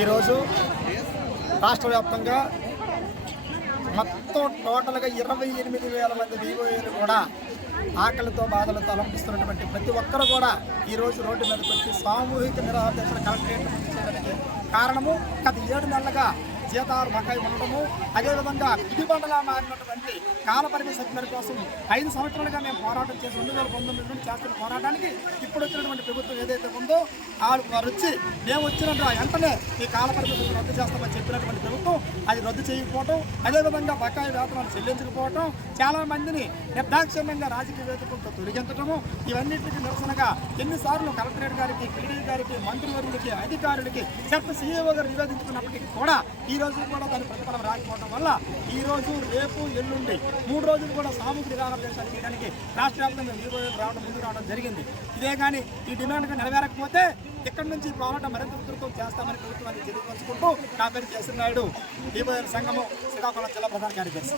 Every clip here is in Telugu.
ఈరోజు రాష్ట్ర వ్యాప్తంగా మొత్తం టోటల్గా 28,000 మంది వివోఏలు కూడా ఆకలితో బాధలతో అలంపిస్తున్నటువంటి ప్రతి ఒక్కరు కూడా ఈరోజు రోడ్డు మీదకి వచ్చి సామూహిక నిరాహార దీక్షలు కలెక్టరేట్ చేయడానికి కారణము గత 7 నెలలుగా జీతాలు బకాయి ఉండటము, అదేవిధంగా ఇదిబండలా మారినటువంటి కాలపరిమితి సభ్యుల కోసం 5 సంవత్సరాలుగా మేము పోరాటం చేసి 2019 నుండి చేస్తున్న పోరాటానికి ఇప్పుడు వచ్చినటువంటి ప్రభుత్వం ఏదైతే ఉందో వారు వచ్చి మేము వచ్చిన వెంటనే ఈ కాలపరిమితి రద్దు చేస్తామని చెప్పినటువంటి ప్రభుత్వం అది రద్దు చేయకపోవటం, అదేవిధంగా బకాయి వేతనాలు చెల్లించకపోవటం, చాలామందిని నిర్దాక్షిణ్యంగా రాజకీయ వేదికలతో తొలగించడము, ఇవన్నింటికి నిరసనగా ఎన్నిసార్లు కలెక్టరేట్ గారికి, పీడీ గారికి, మంత్రివర్యులకి, అధికారులకి, చర్చ సీఈఓ గారు నివేదించుకున్నప్పటికీ కూడా ఈ రోజు కూడా దాని ప్రతిఫలం రాకపోవడం వల్ల ఈ రోజు, రేపు, ఎల్లుండి 3 రోజులు కూడా సామూహిక నిరాహార దీక్షలు చేయడానికి రాష్ట్ర వ్యాప్తంగా ముందుకు రావడం జరిగింది. ఇదే కానీ ఈ డిమాండ్గా నెరవేరకపోతే ఇక్కడి నుంచి పోరాటం మరింత ఉధృతం చేస్తామని ప్రభుత్వాన్ని తెలియపరుచుకుంటూ నా పేరు కేసీ నాయుడు, వివోఏల సంఘము, శ్రీకాకుళం జిల్లా ప్రధాన కార్యదర్శి.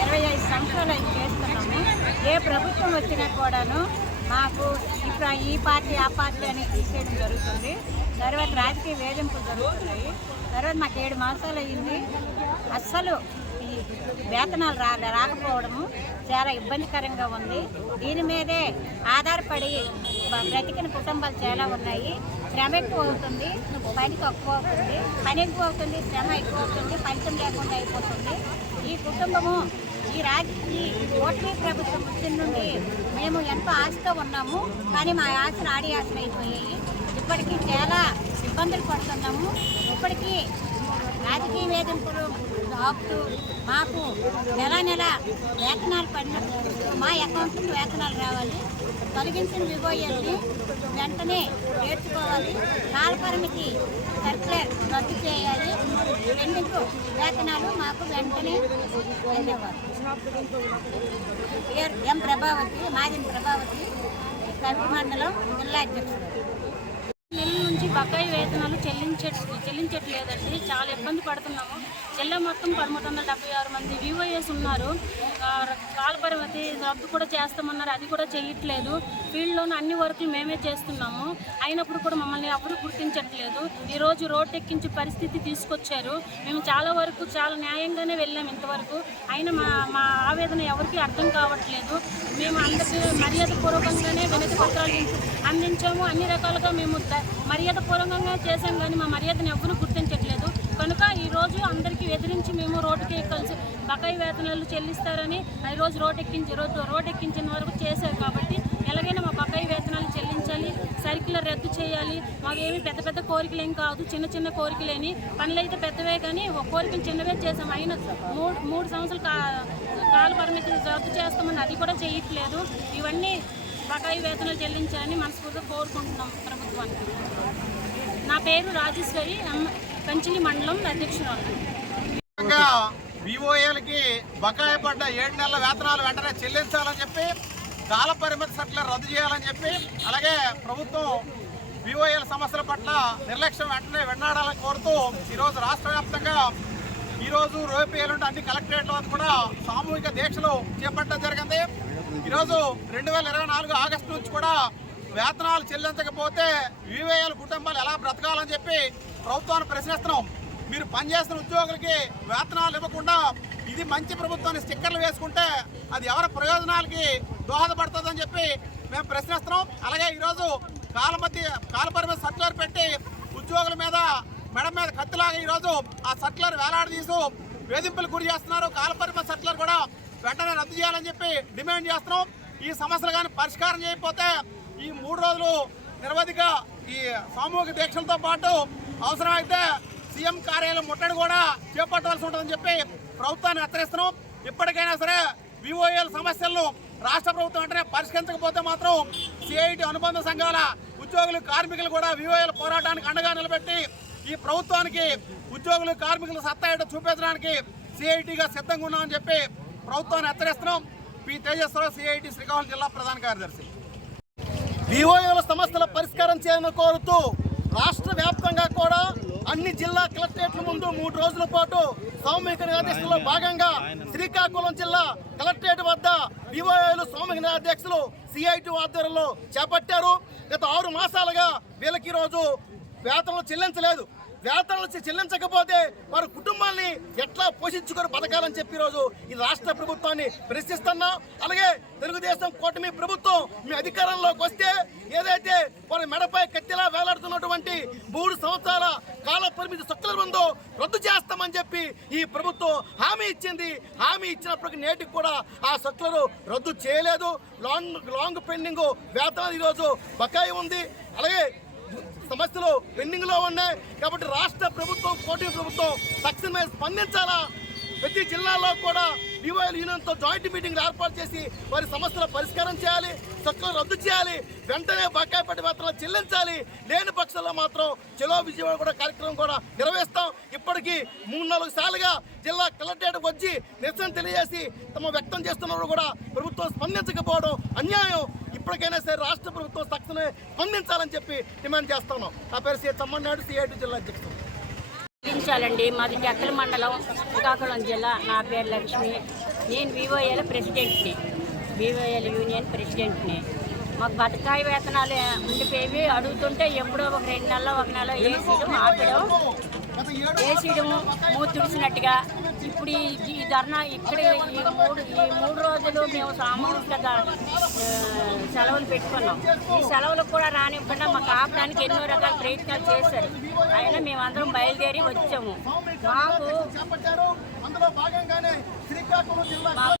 25 సంవత్సరాలు అయితే చేస్తున్నాము. ఏ ప్రభుత్వం వచ్చినా కూడాను మాకు ఇప్పుడు ఈ పార్టీ ఆ పార్టీ అని తీసేయడం జరుగుతుంది. తర్వాత రాజకీయ వేధింపులు జరుగుతున్నాయి. తర్వాత మాకు 7 మాసాలు అయ్యింది. అస్సలు ఈ వేతనాలు రాకపోవడము చాలా ఇబ్బందికరంగా ఉంది. దీని మీదే ఆధారపడి బ్రతికిన కుటుంబాలు చాలా ఉన్నాయి. శ్రమ ఎక్కువ అవుతుంది, పని తక్కువ అవుతుంది, పని ఎక్కువ అవుతుంది, శ్రమ ఎక్కువ అవుతుంది, ఫలితం లేకుండా అయిపోతుంది. ఈ కుటుంబము ఈ ఓట్లీ ప్రభుత్వం వచ్చిన నుండి మేము ఎంతో ఆశతో ఉన్నాము, కానీ మా ఆశలు ఆడి ఆశలు అయిపోయాయి. ఇప్పటికీ చాలా ఇబ్బందులు పడుతున్నాము. ఇప్పటికీ రాజకీయ వేధింపులు ఆపుతూ మాకు నెల వేతనాలు పడినట్టు మా అకౌంట్కి వేతనాలు రావాలి. తొలగించిన వివోఏల్ని వెంటనే నేర్చుకోవాలి. కాలపరిమితి సర్క్యులర్ రద్దు చేయాలి. పెండింగ్ వేతనాలు మాకు వెంటనే అందేవారు. ఎం ప్రభావతి, మాదిన్ ప్రభావతి, కవిటి మండలం జిల్లా అధ్యక్షుడు. నెల నుంచి బకాయి వేతనాలు చెల్లించట్లేదండి. చాలా ఇబ్బంది పడుతున్నాము. జిల్లా మొత్తం 1376 మంది వివోఏస్ ఉన్నారు. కాలపరిమితి రద్దు కూడా చేస్తామన్నారు, అది కూడా చేయట్లేదు. ఫీల్డ్లోని అన్ని వర్కులు మేమే చేస్తున్నాము. అయినప్పుడు కూడా మమ్మల్ని ఎవరు గుర్తించట్లేదు. ఈరోజు రోడ్డు ఎక్కించే పరిస్థితి తీసుకొచ్చారు. మేము చాలా వరకు చాలా న్యాయంగానే వెళ్ళాము ఇంతవరకు. అయినా మా ఆవేదన ఎవరికి అర్థం కావట్లేదు. మేము అందరికీ మర్యాదపూర్వకంగానే వినతి పత్రాలు అందించాము. అన్ని రకాలుగా మేము మర్యాదపూర్వకంగా చేసాం, కానీ మా మర్యాదను ఎవరు గుర్తించట్లేదు. కనుక ఈరోజు అందరికీ ఎదిరించి మేము రోడ్డుకి కలిసి బకాయి వేతనాలు చెల్లిస్తారని ఈరోజు రోడ్డు ఎక్కించిన వరకు చేశారు. కాబట్టి ఎలాగైనా మా బకాయి వేతనాలు చెల్లించాలి, సర్క్యులర్ రద్దు చేయాలి. మాకేమి పెద్ద కోరికలు ఏం కాదు, చిన్న కోరికలేని పనులు అయితే పెద్దవే, కానీ కోరికలు చిన్నవే చేసాం. అయినా 3 సంవత్సరాలు కాల పరిమితి రద్దు చేస్తామని అది కూడా చేయట్లేదు. ఇవన్నీ బకాయి వేతనాలు చెల్లించాలని మనస్ఫూర్తిగా కోరుకుంటున్నాం ప్రభుత్వానికి. నా పేరు రాజేశ్వరి, కంచిలి మండలం అధ్యక్షురాలు. వివోఏలకి బకాయి పడ్డ 7 నెలల వేతనాలు వెంటనే చెల్లించాలని చెప్పి, కాల పరిమితి సర్క్యులర్ రద్దు చేయాలని చెప్పి, అలాగే ప్రభుత్వం వివోఏల సమస్యల పట్ల నిర్లక్ష్యం వెంటనే వెన్నాడాలని కోరుతూ ఈరోజు రాష్ట్ర వ్యాప్తంగా ఈరోజు రేపు ఎల్లుండి అన్ని కలెక్టరేట్ల వద్ద కూడా సామూహిక దీక్షలు చేపట్టడం జరిగింది. ఈరోజు 2024 ఆగస్టు నుంచి కూడా వేతనాలు చెల్లించకపోతే వివోఏల కుటుంబాలు ఎలా బ్రతకాలని చెప్పి ప్రభుత్వాన్ని ప్రశ్నిస్తున్నాం. మీరు పనిచేస్తున్న ఉద్యోగులకి వేతనాలు ఇవ్వకుండా ఇది మంచి ప్రభుత్వాన్ని స్టిక్కర్లు వేసుకుంటే అది ఎవరి ప్రయోజనాలకి దోహదపడుతుందని చెప్పి మేము ప్రశ్నిస్తున్నాం. అలాగే ఈరోజు కాలపరిమితి సర్క్యులర్ పెట్టి ఉద్యోగుల మీద మెడ మీద కత్తిలాగా ఈరోజు ఆ సర్క్యులర్ వేలాడదీసు వేధింపులు గురి చేస్తున్నారు. కాలపరిమితి సర్క్యులర్ కూడా వెంటనే రద్దు చేయాలని చెప్పి డిమాండ్ చేస్తున్నాం. ఈ సమస్యలు కానీ పరిష్కారం చేయకపోతే ఈ 3 రోజులు నిరవధిక ఈ సామూహిక దీక్షలతో పాటు అవసరమైతే సీఎం కార్యాలయం ముట్టడి కూడా చేపట్టవలసి ఉంటుందని చెప్పి ప్రభుత్వాన్ని హెచ్చరిస్తున్నాం. ఇప్పటికైనా సరే వివోఏల సమస్యలను రాష్ట్ర ప్రభుత్వం వెంటనే పరిష్కరించకపోతే మాత్రం సిఐటి అనుబంధ సంఘాల ఉద్యోగులు, కార్మికులు కూడా వివోఏల పోరాటానికి అండగా నిలబెట్టి ఈ ప్రభుత్వానికి ఉద్యోగులు, కార్మికులు సత్తా ఏంటో చూపించడానికి సిఐటిగా సిద్ధంగా ఉన్నామని చెప్పి ప్రభుత్వాన్ని హెచ్చరిస్తున్నాం. పి తేజస్వరరావు, సిఐటి శ్రీకాకుళం జిల్లా ప్రధాన కార్యదర్శి. వివోఏల సమస్యల పరిష్కారం చేయాలని కోరుతూ రాష్ట్ర వ్యాప్తంగా కూడా అన్ని జిల్లా కలెక్టరేట్ల ముందు 3 రోజుల పాటు సామూహిక నిరాదీక్షలో భాగంగా శ్రీకాకుళం జిల్లా కలెక్టరేట్ వద్ద వివోఏలు సామూహిక అధ్యక్షులు CIT ఆధ్వర్యంలో చేపట్టారు. గత 6 మాసాలుగా వీళ్ళకి ఈరోజు వేతనాలు చెల్లించలేదు. వేతనాలు చెల్లించకపోతే వారి కుటుంబాన్ని ఎట్లా పోషించుకొని బతకాలని చెప్పి ఈరోజు ఈ రాష్ట్ర ప్రభుత్వాన్ని ప్రశ్నిస్తున్నాం. అలాగే తెలుగుదేశం కూటమి ప్రభుత్వం మీ అధికారంలోకి వస్తే ఏదైతే వారి మెడపై కత్తిలా వేలాడుతున్నటువంటి 3 సంవత్సరాల కాల పరిమితి సర్కులర్ ఉందో రద్దు చేస్తామని చెప్పి ఈ ప్రభుత్వం హామీ ఇచ్చింది. హామీ ఇచ్చినప్పటికీ నేటికి కూడా ఆ సర్కులర్ రద్దు చేయలేదు. లాంగ్ పెండింగ్ వేతనాలు ఈరోజు బకాయి ఉంది. అలాగే సమస్యలు పెండింగ్ లో ఉన్నాయి. కాబట్టి రాష్ట్ర ప్రభుత్వం కూటమి ప్రభుత్వం తక్షణమే స్పందించాలా. ప్రతి జిల్లాలో కూడా వివోఏల యూనియన్తో జాయింట్ మీటింగ్లు ఏర్పాటు చేసి వారి సమస్యల పరిష్కారం చేయాలి, సర్కులర్ రద్దు చేయాలి, వెంటనే బకాయి పట్టి వేతనాలు చెల్లించాలి. లేని పక్షంలో మాత్రం చలో విజయవాడ కూడా కార్యక్రమం కూడా నిర్వహిస్తాం. ఇప్పటికీ 3-4 సార్లుగా జిల్లా కలెక్టరేట్ వచ్చి నిరసన తెలియజేసి తమ వ్యక్తం చేస్తున్నప్పుడు కూడా ప్రభుత్వం స్పందించకపోవడం అన్యాయం. ఇప్పటికైనా సరే రాష్ట్ర ప్రభుత్వం తక్షణమే స్పందించాలని చెప్పి డిమాండ్ చేస్తున్నాం. నా పేరు సి తమ్మన్నాడు, CIT జిల్లా అధ్యక్షుడు. చెల్లించాలండి. మాది టెక్కల మండలం, శ్రీకాకుళం జిల్లా. నా పేరు లక్ష్మి. నేను వివోఏల ప్రెసిడెంట్ని, వివోఏల యూనియన్ ప్రెసిడెంట్ని. మాకు బతకాయి వేతనాలు ఉండిపోయి అడుగుతుంటే ఎప్పుడో ఒక 2 నెలలు 1 నెల వేసేయడం, ఆపడం, వేసేయడం, మూతి తుడిచినట్టుగా. ఇప్పుడు ఈ ధర్నా ఇక్కడ ఈ మూడు రోజులు మేము సామూహిక సెలవులు పెట్టుకున్నాం. ఈ సెలవులకు కూడా రానివ్వకుండా మాకు ఆపడానికి ఎన్నో రకాల ప్రయత్నాలు చేశారు. అయినా మేమందరం బయలుదేరి వచ్చాము. మాకు